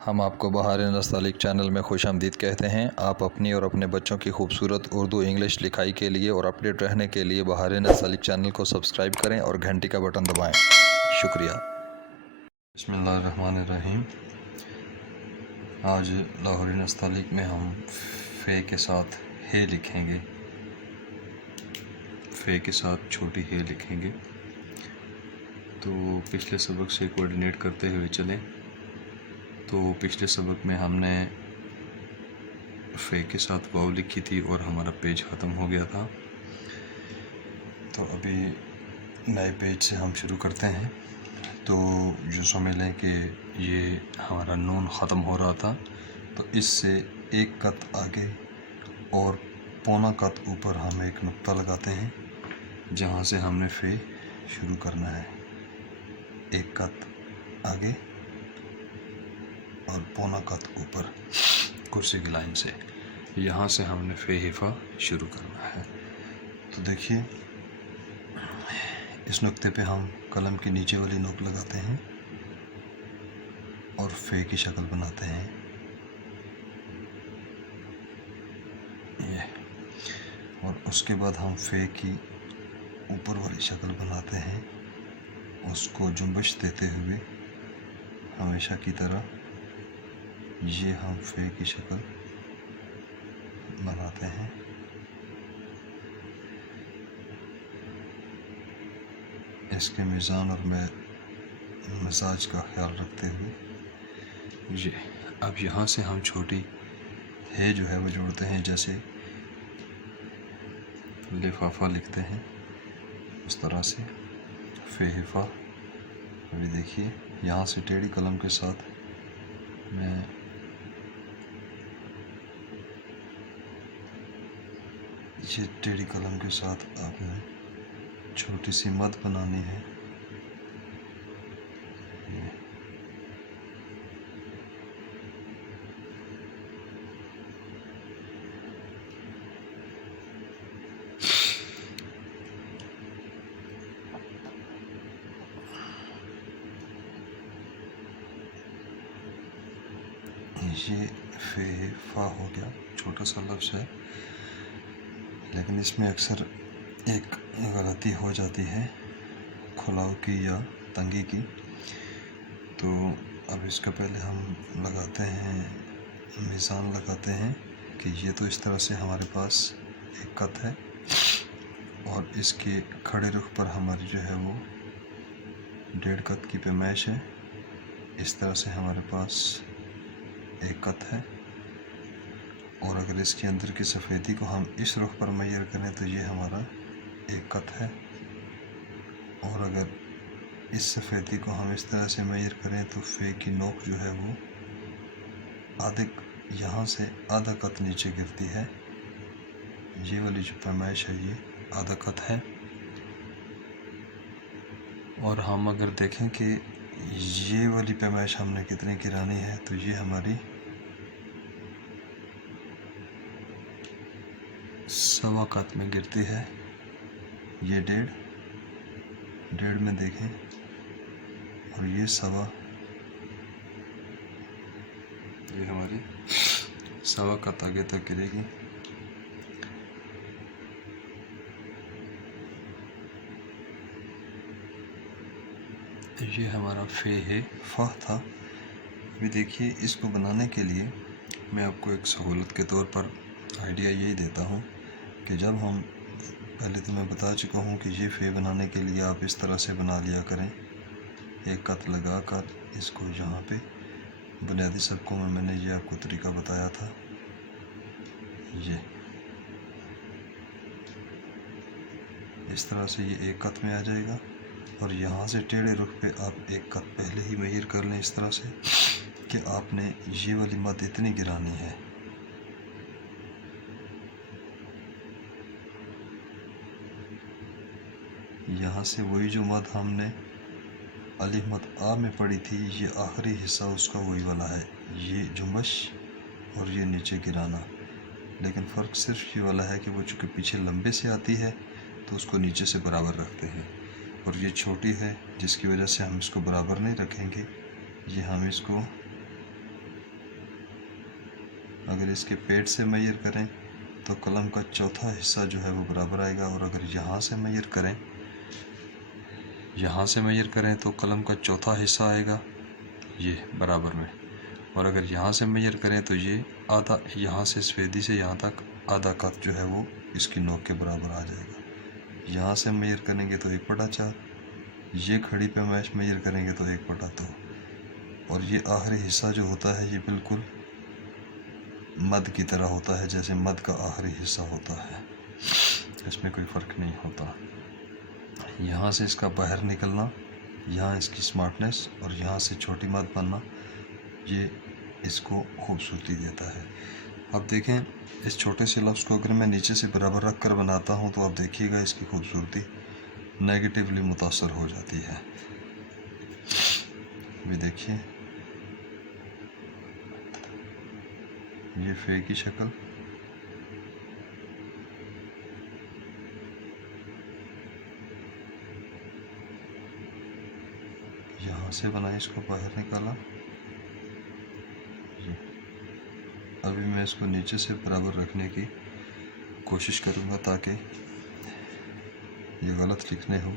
ہم آپ کو بہار نستعلیق چینل میں خوش آمدید کہتے ہیں۔ آپ اپنی اور اپنے بچوں کی خوبصورت اردو انگلش لکھائی کے لیے اور اپڈیٹ رہنے کے لیے بہار نستعلیق چینل کو سبسکرائب کریں اور گھنٹی کا بٹن دبائیں۔ شکریہ۔ بسم اللہ الرحمن الرحیم۔ آج لاہوری نستعلیق میں ہم فے کے ساتھ ہے لکھیں گے، فے کے ساتھ چھوٹی ہے لکھیں گے۔ تو پچھلے سبق سے کوآرڈینیٹ کرتے ہوئے چلیں۔ تو پچھلے سبق میں ہم نے فے کے ساتھ واو لکھی تھی اور ہمارا پیج ختم ہو گیا تھا۔ تو ابھی نئے پیج سے ہم شروع کرتے ہیں۔ تو جو سمجھ لیں کہ یہ ہمارا نون ختم ہو رہا تھا، تو اس سے ایک قط آگے اور پونا قط اوپر ہم ایک نقطہ لگاتے ہیں، جہاں سے ہم نے فے شروع کرنا ہے۔ ایک قط آگے اور پونا قط اوپر کرسی کی لائن سے، یہاں سے ہم نے فے حفا شروع کرنا ہے۔ تو دیکھیے، اس نقطے پہ ہم قلم کی نیچے والی نوک لگاتے ہیں اور فے کی شکل بناتے ہیں، یہ، اور اس کے بعد ہم فے کی اوپر والی شکل بناتے ہیں، اس کو جنبش دیتے ہوئے ہمیشہ کی طرح یہ ہم فے کی شکل بناتے ہیں۔ اس کے میزان اور مزاج کا خیال رکھتے ہوئے اب یہاں سے ہم چھوٹی ہے جو ہے وہ جوڑتے ہیں، جیسے لفافہ لکھتے ہیں اس طرح سے فے حفا۔ ابھی دیکھیے، یہاں سے ٹیڑھی قلم کے ساتھ میں یہ ٹیڑھی قلم کے ساتھ آپ نے چھوٹی سی مد بنانی ہے۔ یہ فے فا ہو گیا، چھوٹا سا لفظ ہے، لیکن اس میں اکثر ایک غلطی ہو جاتی ہے، کھلاؤ کی یا تنگی کی۔ تو اب اس کا پہلے ہم لگاتے ہیں، میزان لگاتے ہیں کہ یہ تو اس طرح سے ہمارے پاس ایک قط ہے، اور اس کے کھڑے رخ پر ہماری جو ہے وہ 1.5 قط کی پیمائش ہے۔ اس طرح سے ہمارے پاس ایک قط ہے، اور اگر اس کے اندر کی سفیدی کو ہم اس رخ پر میئر کریں تو یہ ہمارا ایک قط ہے، اور اگر اس سفیدی کو ہم اس طرح سے میئر کریں تو فے کی نوک جو ہے وہ یہاں سے آدھا قط نیچے گرتی ہے۔ یہ والی جو پیمائش ہے یہ آدھا قط ہے، اور ہم اگر دیکھیں کہ یہ والی پیمائش ہم نے کتنی گرانی ہے، تو یہ ہماری 1.25 قط میں گرتی ہے۔ یہ 1.5 میں دیکھیں، اور یہ 1.25، یہ ہماری 1.25 قط آگے تک گرے گی۔ یہ ہمارا فے ہے فا تھا۔ ابھی دیکھیے، اس کو بنانے کے لیے میں آپ کو ایک سہولت کے طور پر آئیڈیا یہی دیتا ہوں کہ جب ہم پہلے تو میں بتا چکا ہوں کہ یہ فے بنانے کے لیے آپ اس طرح سے بنا لیا کریں، ایک قط لگا کر اس کو یہاں پہ بنیادی سبقوں میں نے یہ آپ کو طریقہ بتایا تھا، یہ اس طرح سے یہ ایک قط میں آ جائے گا، اور یہاں سے ٹیڑھے رخ پہ آپ ایک قط پہلے ہی میئر کر لیں اس طرح سے کہ آپ نے یہ والی مد اتنی گرانی ہے۔ یہاں سے وہی جو مد ہم نے الف مد آ میں پڑھی تھی، یہ آخری حصہ اس کا وہی والا ہے، یہ جنبش اور یہ نیچے گرانا، لیکن فرق صرف یہ والا ہے کہ وہ چونکہ پیچھے لمبے سے آتی ہے تو اس کو نیچے سے برابر رکھتے ہیں، اور یہ چھوٹی ہے جس کی وجہ سے ہم اس کو برابر نہیں رکھیں گے، یہ ہم اس کو اگر اس کے پیٹ سے میئر کریں تو قلم کا چوتھا حصہ جو ہے وہ برابر آئے گا، اور اگر یہاں سے میئر کریں تو قلم کا چوتھا حصہ آئے گا یہ برابر میں، اور اگر یہاں سے میئر کریں تو یہ آدھا، یہاں سے سفیدی سے یہاں تک آدھا قط جو ہے وہ اس کی نوک کے برابر آ جائے گا۔ یہاں سے میئر کریں گے تو 1/4، یہ کھڑی پہ میئر کریں گے تو 1/2، اور یہ آخری حصہ جو ہوتا ہے یہ بالکل مد کی طرح ہوتا ہے، جیسے مد کا آخری حصہ ہوتا ہے، اس میں کوئی فرق نہیں ہوتا۔ یہاں سے اس کا باہر نکلنا، یہاں اس کی سمارٹنیس اور یہاں سے چھوٹی مد بننا، یہ اس کو خوبصورتی دیتا ہے۔ اب دیکھیں اس چھوٹے سے لفظ کو اگر میں نیچے سے برابر رکھ کر بناتا ہوں تو آپ دیکھیے گا اس کی خوبصورتی نیگیٹیولی متاثر ہو جاتی ہے۔ بھی دیکھیے یہ فے کی شکل، یہاں سے بنائی، اس کو باہر نکالا، ابھی میں اس کو نیچے سے برابر رکھنے کی کوشش کروں گا تاکہ یہ غلط لکھنے ہو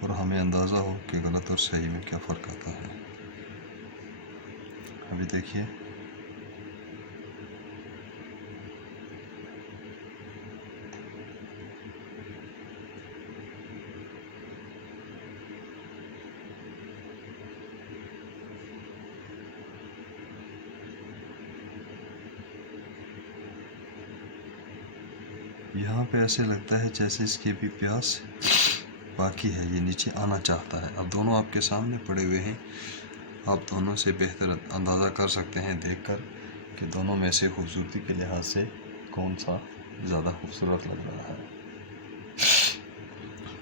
اور ہمیں اندازہ ہو کہ غلط اور صحیح میں کیا فرق آتا ہے۔ ابھی دیکھیے یہاں پہ ایسے لگتا ہے جیسے اس کی بھی پیاس باقی ہے، یہ نیچے آنا چاہتا ہے۔ اب دونوں آپ کے سامنے پڑے ہوئے ہیں، آپ دونوں سے بہتر اندازہ کر سکتے ہیں دیکھ کر کہ دونوں میں سے خوبصورتی کے لحاظ سے کون سا زیادہ خوبصورت لگ رہا ہے۔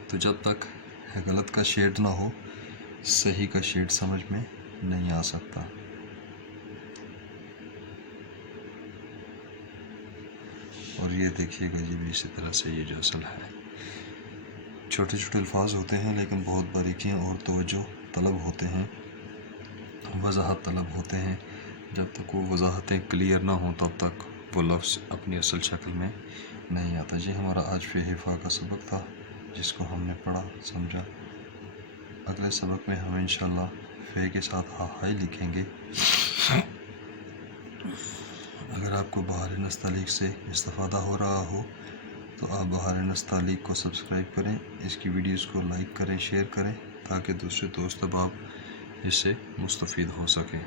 تو جب تک غلط کا شیڈ نہ ہو صحیح کا شیڈ سمجھ میں نہیں آ سکتا۔ اور یہ دیکھیے گا یہ بھی اسی طرح سے یہ جو اصل ہے، چھوٹے چھوٹے الفاظ ہوتے ہیں لیکن بہت باریکیاں اور توجہ طلب ہوتے ہیں، وضاحت طلب ہوتے ہیں۔ جب تک وہ وضاحتیں کلیئر نہ ہوں تب تک وہ لفظ اپنی اصل شکل میں نہیں آتا۔ یہ ہمارا آج فے فا کا سبق تھا جس کو ہم نے پڑھا سمجھا۔ اگلے سبق میں ہم انشاءاللہ فے کے ساتھ ہائی لکھیں گے۔ اگر آپ کو بہار نستعلیق سے استفادہ ہو رہا ہو تو آپ بہار نستعلیق کو سبسکرائب کریں، اس کی ویڈیوز کو لائک کریں، شیئر کریں تاکہ دوسرے دوست اب آپ اس سے مستفید ہو سکیں۔